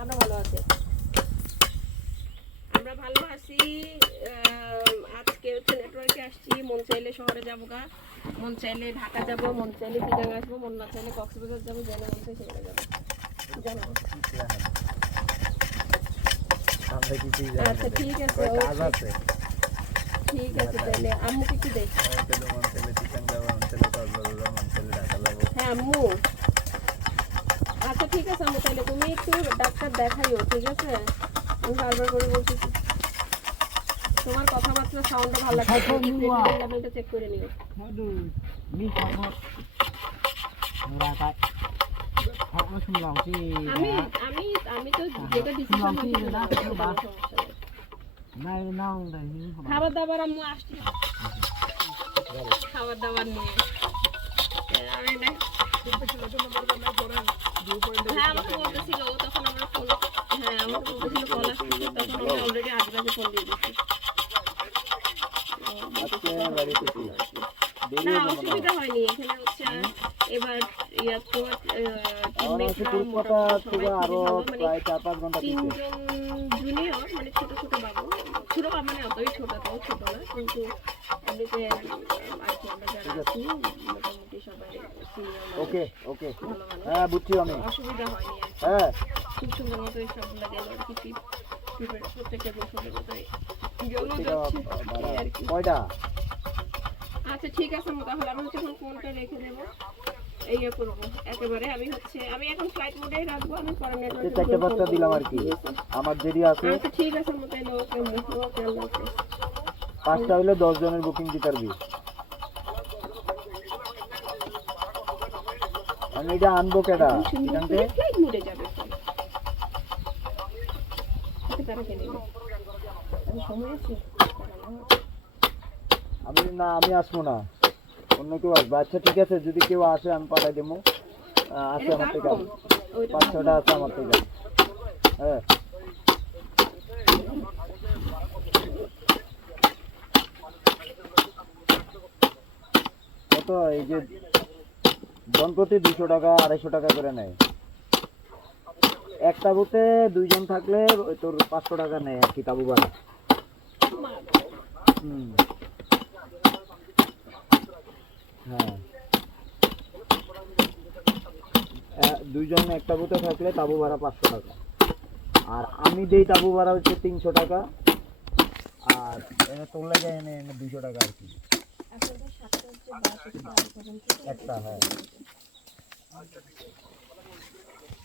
আমরা ভালো আছি। আমরা ভালো আছি আজকে হচ্ছে নেটওয়ার্কে আসছি মন চাইলে শহরে যাব গা মন চাইলে ঢাকা যাব মন চাইলে চিটাং আসব মন না চাইলে কক্সবাজার যাব যেন মন চাই সেখানে যাব। জানো? আমরা কিছুই জানি আচ্ছা ঠিক আছে ঠিক আছে তাহলে আম্মুকে কি দেখ। আমার ছেলে ঠিক আছে আমি তাহলে তুমি একটু ডাক্তার দেখাইও ঠিক আছে? আমি বারবার করে বলতেছি তোমার কথাবার্তা সাউন্ডটা ভালো লাগছে লেভেলটা চেক করে নিও। kamu ngerasain kamu sembang sih আমি আমি আমি তো যেটা ডিসিশন খাবার। দাবার আম্মু আসছি। খাবার দাবার নিয়ে। ও তখন আমার ফোন হ্যাঁ আমাকে বলতেছিল কল আসতেছে তখন আমি অলরেডি আগে আগে ফোন দিয়ে দিচ্ছি ছিল না অসুবিধা হয়নি এখানে হচ্ছে এবার ইয়া তোমার আমার মানে তিনজন জুনিয়র মানে ছোট ছোট বাবু। ছোট বাবু মানে অতই ছোট তাও ছোট না কিন্তু এমনিতে আর কি আমরা যারা আছি ওকে ওকে। হ্যাঁ বুঝছি আমি। অসুবিধা হয়নি হ্যাঁ। খুব সুন্দর মতো সবগুলো গেল আর কি প্রত্যেকটা বছরের মতোই গেল যাচ্ছে। এই আর কি। কয়টা? আচ্ছা ঠিক আছে তাহলে আমি ফোনটা রেখে দেবো এই ইয়ে করব। একেবারে আমি হচ্ছে আমি এখন ফ্লাইট মোডেই রাখব আমি পরে চারটে পাঁচটা দিলাম আর কি। আমার দেরি আছে। আচ্ছা ঠিক আছে মো তাহলে ওকে ওকে আল্লাহ হাফেজ। পাঁচটা হইলে দশ জনের বুকিং দিতে পারবি। আমি এটা আনব এখান থেকে? যাবে আছে? আমি না আমি আসব না। অন্য কেউ আসবে। আচ্ছা ঠিক আছে যদি কেউ আসে আমি পাঠাই দেবো। আছে আমার থেকে? পাঁচ ছটা আছে আমার থেকে। হ্যাঁ। কত? এই যে জন প্রতি দুশো টাকা, আড়াইশো টাকা করে নেয়। এক তাবুতে দুইজন থাকলে ওই তোর পাঁচশো টাকা নেয় আর কি, তাবু ভাড়া হুম। হ্যাঁ। দুইজন এক তাবুতে থাকলে তাবু ভাড়া পাঁচশো টাকা। আর আমি দেই তাবু ভাড়া হচ্ছে তিনশো টাকা। আর তোর লাগে এনে দুশো টাকা আর কি। একটা হ্যাঁ।